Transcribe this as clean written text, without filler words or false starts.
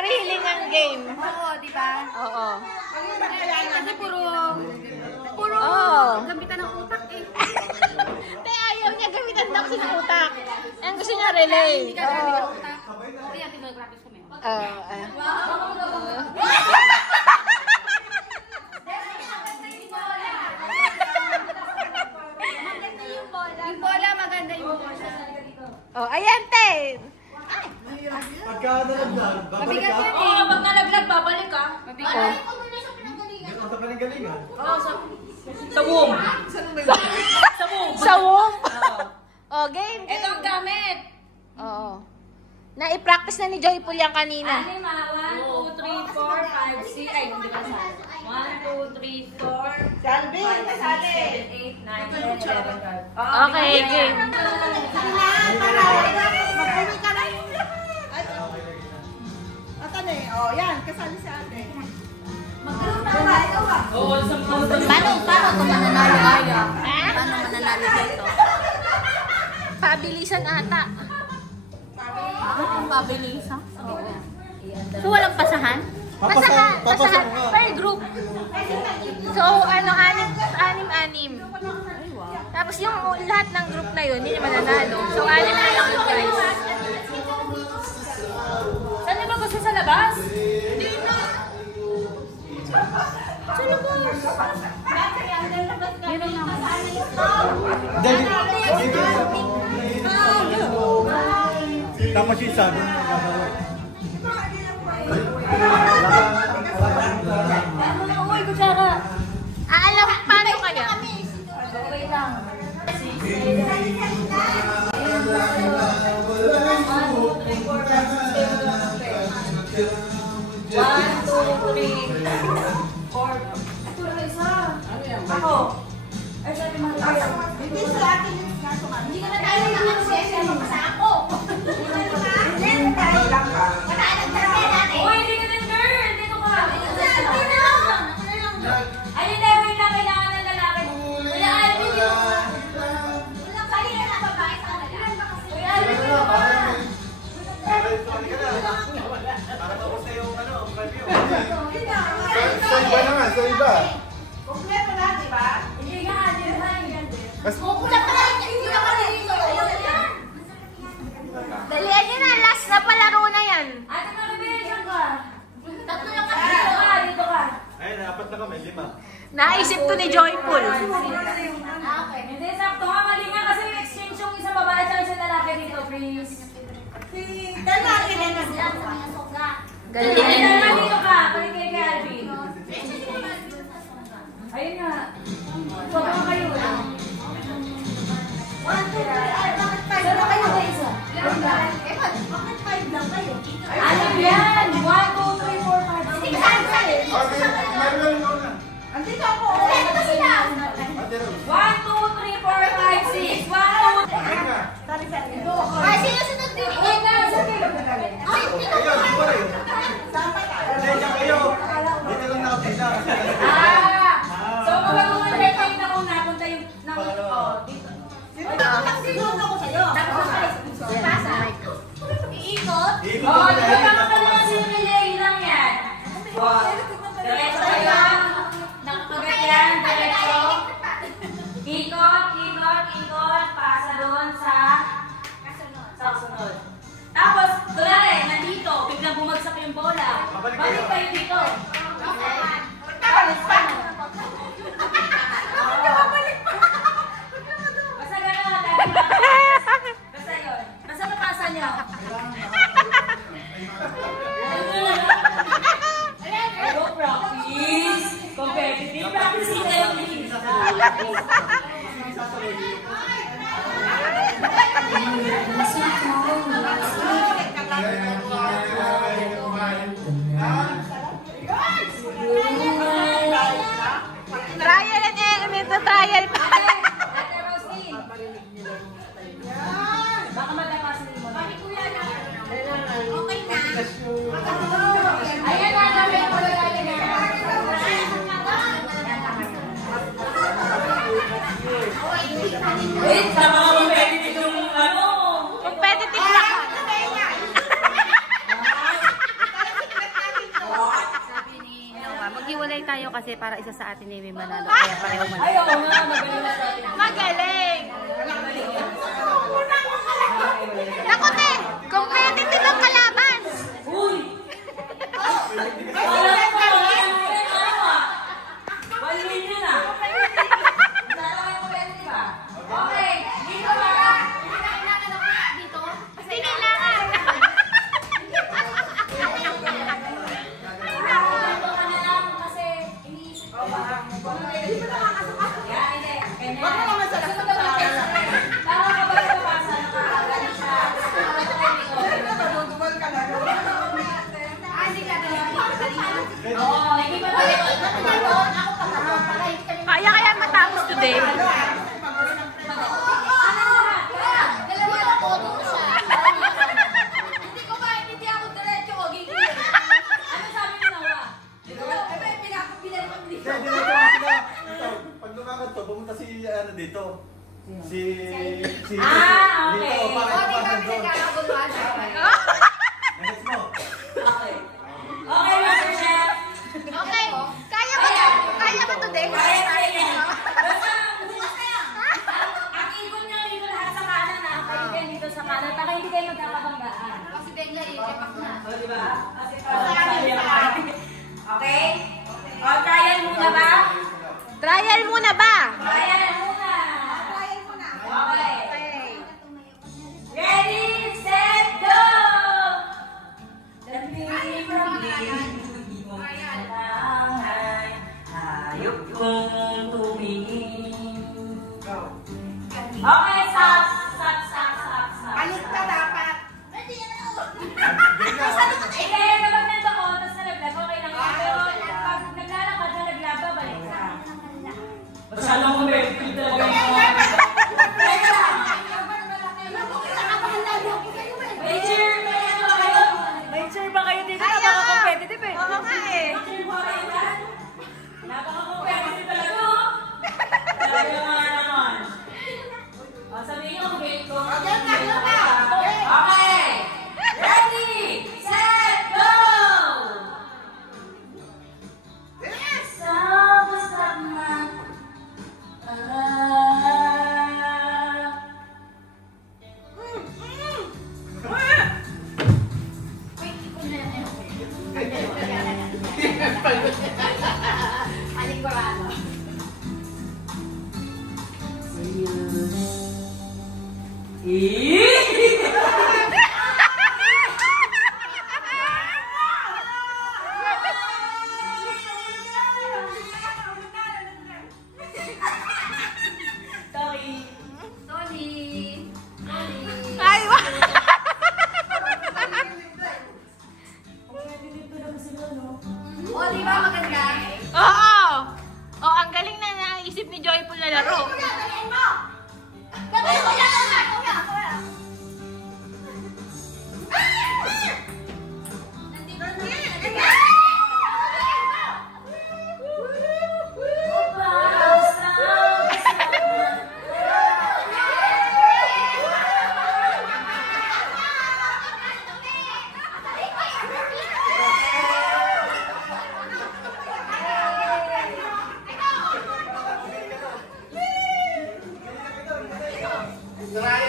Sariling ang game. Oo, di ba? Oo. Kasi puro gambitan ng utak eh. Te, ayaw niya gamitan daw kasi ng utak. Ang gusto niya relay. Oo. Kaya natin mag-practice kami. Yung bola, maganda yung bola. Oh, ayan, te. Pagka nalaglag, babalik Mabigat ka? yan eh. Oo, pag nalaglag, babalik ka. Mabigat. Ganun sa pinanggalingan. Oo, sa womb. Sa womb. Sa womb. Oo. Oh, game. Ito ang gamit. Oo. Na-i-practice na ni Joyful yan kanina. Anim, 1, 2, 3, 4, 5, 6. Ay, hindi ba sa 1, 2, 3, 4, 5, 6, 7, 8, 9, 10, 11, 12. Okay, game. Magpuli ka lang. Ate, oh, yan, kasali si ate. Oo, Paano ito mananalo kaya? Paano mananalo dito? Pabilisan ata. Pabilisan? So walang pasahan? Pasahan per group. So, anim. Tapos yung lahat ng group na yun, hindi naman nanalo. So, anim yung guys. Saan niyo ba gusto sa labas? Tama siya sabi. Uy, kutsara. Alam paano kaya? Okay lang. 1, 2, 3, 4. Ito na isa. Ako. Ay, sabi mo tayo. Hindi sa atin yung sinasama. Hindi ka na tayo sa ako. Hindi tayo lang ka. Uy, hindi ka din girl. Dito ka. Ayun na, wait lang. Kailangan ng lalaki. Kuya Alvin yun. Kuya Alvin yun. Para tapos na yung review. Sa iba na nga, sa iba. Kompleto na, di ba? Hindi nga, hindi nga. Dalian nyo na, last na palaro na yan. Ate Maribel, saan ka? Tatlo lang kasi. Dito ka, dito ka. Ayun, apat na kami, 5. Naisip to ni Joyful. Okay. Hindi, sakto nga. Mali nga kasi yung exchange yung isang babae at isang lalaki dito, please. Si lalaki na lang. Galing. Dito ka, balik kay Alvin. Ayun nga. Huwag mo kayo. Saan na kayo ba isa? Bakit 5 lang kayo? Ano yan? 1, 2, 3, 4, 5, 6. Andito ako. Ito sila. 1, 2, 3, 4, 5, 6. 1, 2, 3. Ay, sino sunod din? Wait na, sige. Ay, dito Ayun, di ba rin? Hindi, diyan kayo. Dito lang nakapila. So, magagawin rin kayo na kung napunta yung... dito. Sinunod ako sa'yo. Pasa. Iikot. Iikot Oo, ko di ba naman pala si relay lang yan? Diretso kayo. Nakapagat yan, diretso. Ikot, ikot, ikot. Pasa doon sa kasunod. Tapos, kunwari, nandito, biglang bumagsak yung bola. Balik kayo dito. Basta gano'n, basta yun. Basta napasa niyo. Go practice. Competitive practice kayo, please. Trial and error. Ito trial pa. Ate Rosie. Baka matakasin mo na. Okay na. Ayan na, namin ko na wait, napaka-competitive yung ano. Competitive lahat. kasi para isa sa atin ay may manalo. Kaya pareho manalo. Ay, oo nga, magaling na sa atin. Magaling! Naku, te! Competitive ang kalaban! Uy! Wala pa, wala na. 1 million ah. Okay, dito ba? Hindi kailangan! Wag mo naman sa lakas na Duduwal ka na. Kaya matapos today. Pag lumakad to, pumunta si ano dito. Si Ah, okay. Dito, pakipapasok doon. Next mo. Okay. Okay, Master Chef. Okay. Kaya mo today? Kaya. Basta, ang ikot niya dito lahat sa kanan na. Kayo din dito sa kanan. Para hindi kayo magkakabanggaan. Kasi bigla iipak na. O, diba? Kasi okay? O, trial muna ba? Trial muna ba? Trial muna. Okay. Ready, set, go! Hayop kong tumingin. Okay, stop. Balik ka dapat. Sige, kapag nandoon, tapos nalaglag, okay lang yun. Pero pag naglalakad na naglaga, balik ka. Masyadong kumipil talaga yung mga... Teka lang. May cheer ba kayo? May cheer ba kayo dito? Napaka-competitive eh. Oo nga eh. May cheer ba kayo dyan? Napaka-competitive talaga oh. Talaga nga naman. O, sabihin nyo kung gate ko. Okay. Ready, set, go! Stop na. Ay, wa! O, di ba maganda? Oo! Oh, ang galing na naisip ni Joyful na laro. Try